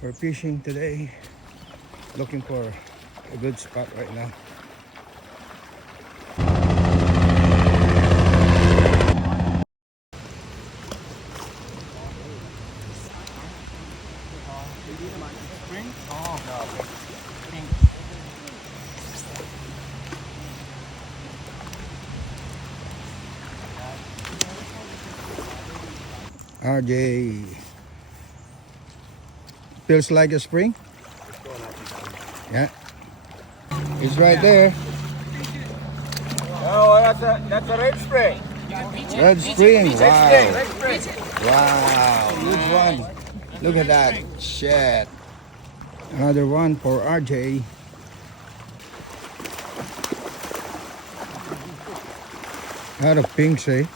We're fishing today. Looking for a good spot right now. RJ, feels like a spring. Yeah, it's right there. Oh, that's a red spring. Red spring. Wow. Red spring. Wow. Good one. Look at that. Shit. Another one for RJ. A lot of pinks, eh?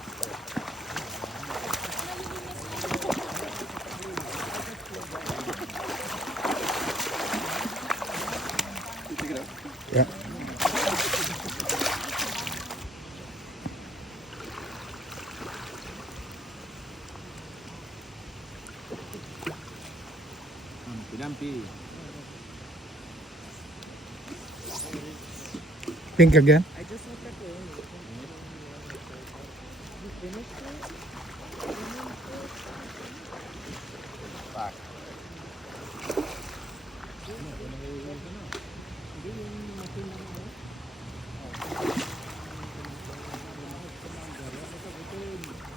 Yeah. Pink again? I just looked at the image. You finished it?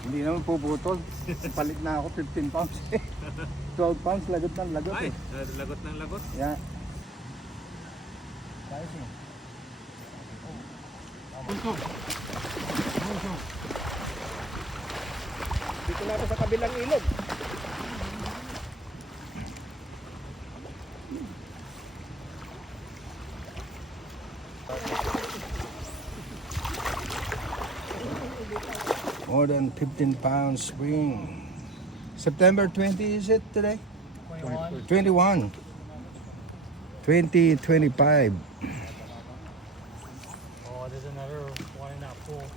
Hindi naman puputol. Palit na ako 15 pounds. 12 pounds, lagot ng lagot eh. Lagot ng lagot. Yeah. Dito na ako sa kabilang ilog. More than 15 pounds spring. September 20 is it today? 21. 2025. Oh, there's another one in that pool.